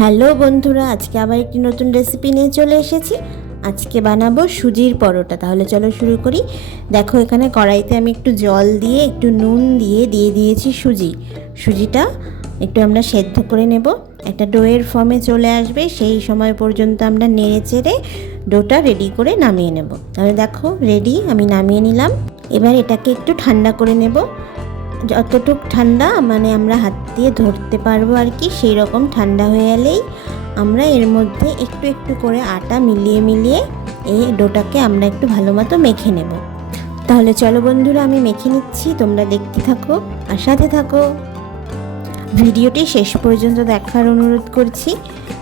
Hello বন্ধুরা, আজকে আবার একটি নতুন রেসিপি নিয়ে চলে এসেছি। আজকে বানাবো সুজির পরোটা। তাহলে চলো শুরু করি। দেখো, এখানে কড়াইতে আমি একটু জল দিয়ে একটু নুন দিয়ে দিয়েছি সুজিটা একটু আমরা সেদ্ধ করে নেব। একটা ডোয়ের ফর্মে চলে আসবে, সেই সময় পর্যন্ত আমরা নেড়ে চেড়ে ডোটা রেডি করে নামিয়ে নেব। তাহলে দেখো রেডি, আমি নামিয়ে নিলাম। এবার এটাকে একটু ঠান্ডা করে নেব। যতটুক ঠান্ডা মানে আমরা হাত দিয়ে ধরতে পারবো আর কি, সেই রকম ঠান্ডা হয়ে এলেই আমরা এর মধ্যে একটু একটু করে আটা মিলিয়ে এই ডোটাকে আমরা একটু ভালো মতো মেখে নেব। তাহলে চলো বন্ধুরা, আমি মেখে নিচ্ছি, তোমরা দেখতে থাকো আর সাথে থাকো। ভিডিওটি শেষ পর্যন্ত দেখার অনুরোধ করছি,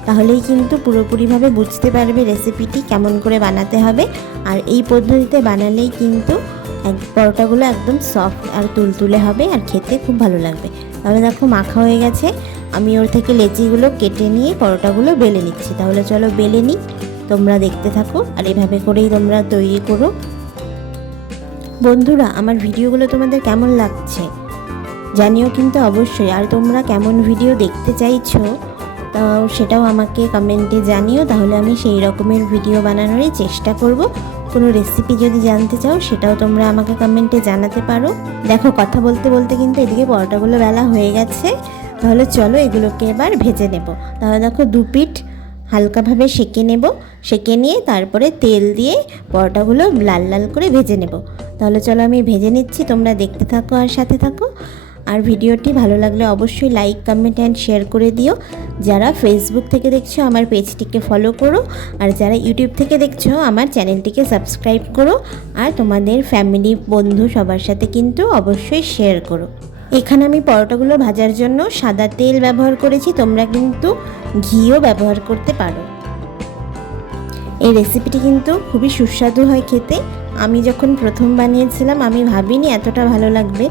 তাহলেই কিন্তু পুরোপুরিভাবে বুঝতে পারবে রেসিপিটি কেমন করে বানাতে হবে। আর এই পদ্ধতিতে বানালেই কিন্তু পরোটাগুলো একদম সফট আর তুলতুলে হবে আর খেতে খুব ভালো লাগবে। তাহলে দেখো মাখা হয়ে গেছে, আমি ওর থেকে লেচিগুলো কেটে নিয়ে পরোটাগুলো বেলে নিচ্ছি। তাহলে চলো বেলে নিই, তোমরা দেখতে থাকো আর এভাবে করেই তোমরা তৈরি করো। বন্ধুরা, আমার ভিডিওগুলো তোমাদের কেমন লাগছে জানিও কিন্তু অবশ্যই। আর তোমরা কেমন ভিডিও দেখতে চাইছো সেটাও আমাকে কমেন্টে জানিও, তাহলে আমি সেই রকমের ভিডিও বানানোরই চেষ্টা করব। কোনো রেসিপি যদি জানতে চাও সেটাও তোমরা আমাকে কমেন্টে জানাতে পারো। দেখো, কথা বলতে বলতে কিন্তু এদিকে পরোটাগুলো বেলা হয়ে গেছে। তাহলে চলো এগুলোকে এবার ভেজে নেব। তাহলে দেখো দু পিঠ হালকাভাবে সেঁকে নিয়ে তারপরে তেল দিয়ে পরোটাগুলো লাল লাল করে ভেজে নেব। তাহলে চলো আমি ভেজে নিচ্ছি, তোমরা দেখতে থাকো আর সাথে থাকো। আর ভিডিওটি ভালো লাগলে অবশ্যই লাইক, কমেন্ট অ্যান্ড শেয়ার করে দিও। যারা ফেসবুক থেকে দেখছো আমার পেজটিকে ফলো করো, আর যারা ইউটিউব থেকে দেখছো আমার চ্যানেলটিকে সাবস্ক্রাইব করো। আর তোমাদের ফ্যামিলি, বন্ধু সবার সাথে কিন্তু অবশ্যই শেয়ার করো। এখানে আমি পরোটাগুলো ভাজার জন্য সাদা তেল ব্যবহার করেছি, তোমরা কিন্তু ঘিও ব্যবহার করতে পারো। এই রেসিপিটি কিন্তু খুবই সুস্বাদু হয় খেতে। আমি যখন প্রথম বানিয়েছিলাম আমি ভাবিনি এতটা ভালো লাগবে,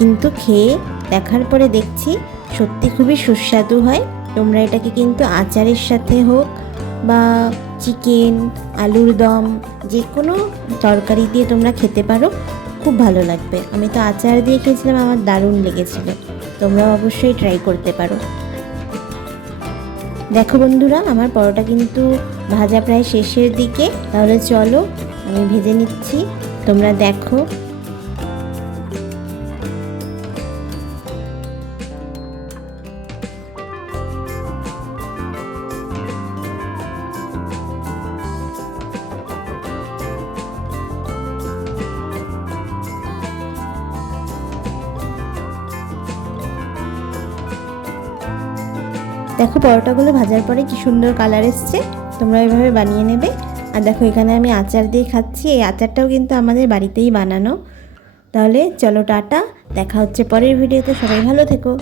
কিন্তু খেয়ে দেখার পরে দেখছি সত্যি খুবই সুস্বাদু হয়। তোমরা এটাকে কিন্তু আচারের সাথে হোক বা চিকেন, আলুর দম, যে কোনো তরকারি দিয়ে তোমরা খেতে পারো, খুব ভালো লাগবে। আমি তো আচার দিয়ে খেয়েছিলাম, আমার দারুণ লেগেছিল। তোমরাও অবশ্যই ট্রাই করতে পারো। দেখো বন্ধুরা, আমার পরোটা কিন্তু ভাজা প্রায় শেষের দিকে। তাহলে চলো আমি ভেজে নিচ্ছি, তোমরা দেখো। দেখো পরোটাগুলো ভাজার পরে কি সুন্দর কালার এসছে, তোমরা এভাবে বানিয়ে নেবে। আর দেখো এখানে আমি আচার দিয়ে খাচ্ছি, এই আচারটাও কিন্তু আমাদের বাড়িতেই বানানো। তাহলে চলো টাটা, দেখা হচ্ছে পরের ভিডিওতে। সবাই ভালো থেকো।